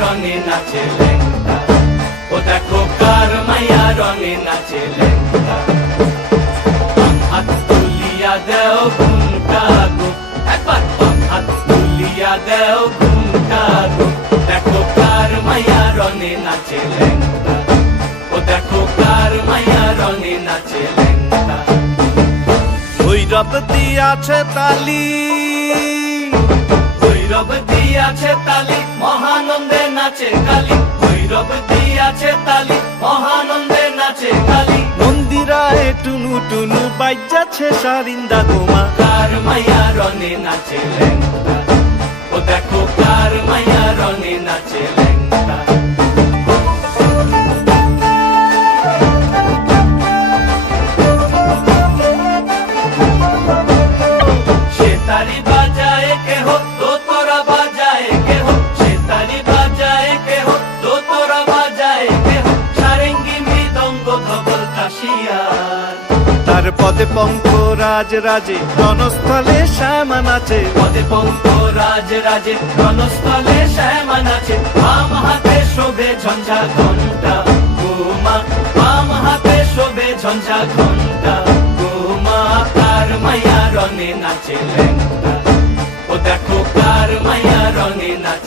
রঙে নাচে লেঙ্গা, ও দেখো কার মাইয়া রঙে নাচে লেঙ্গা। বাম হাত তুলিয়া দেও ঘুমটা গো, একবার বাম হাত তুলিয়া দেও ঘুমটা গো, দেখো কার মাইয়া রঙে নাচে লেঙ্গা, ও দেখো কার মাইয়া রঙে নাচে লেঙ্গা। ভৈরব দিয়াছে তালি, ভৈরব দিয়াছে তালি, মহানন্দে নাচে কালী। ভৈরব দিয়াছে তালি, মহানন্দে নাচে কালী। মন্দিরায় টুনু টুনু বাজ্যাছে সারিন্দা গোমা, কার মাইয়া রঙে নাচে লেঙ্গা, ও দেখো কার মাইয়া রঙে নাচে লেঙ্গা। সেতারি বাজায় কেহ, দোতরা বাজায় কেহ, সেতারি বাজায় কেহ, দোতরা বাজায় কেহ, সারেঙ্গি মৃদঙ্গ ধবল কাশিয়ার। তার পদে পঙ্ক রাজ রাজে রণস্থলে শ্যামা নাচে, পদে পঙ্ক রাজ রাজে রণস্থলে শ্যামা নাচে। বাম হাতে শোভে ঝঞ্ঝা ঘণ্টা গোমা, বাম হাতে শোভে ঝঞ্ঝা ঘণ্টা গোমা। কার মাইয়া রঙে নাচে লেঙ্গা, ও দেখো কার মাইয়া রঙে নাচে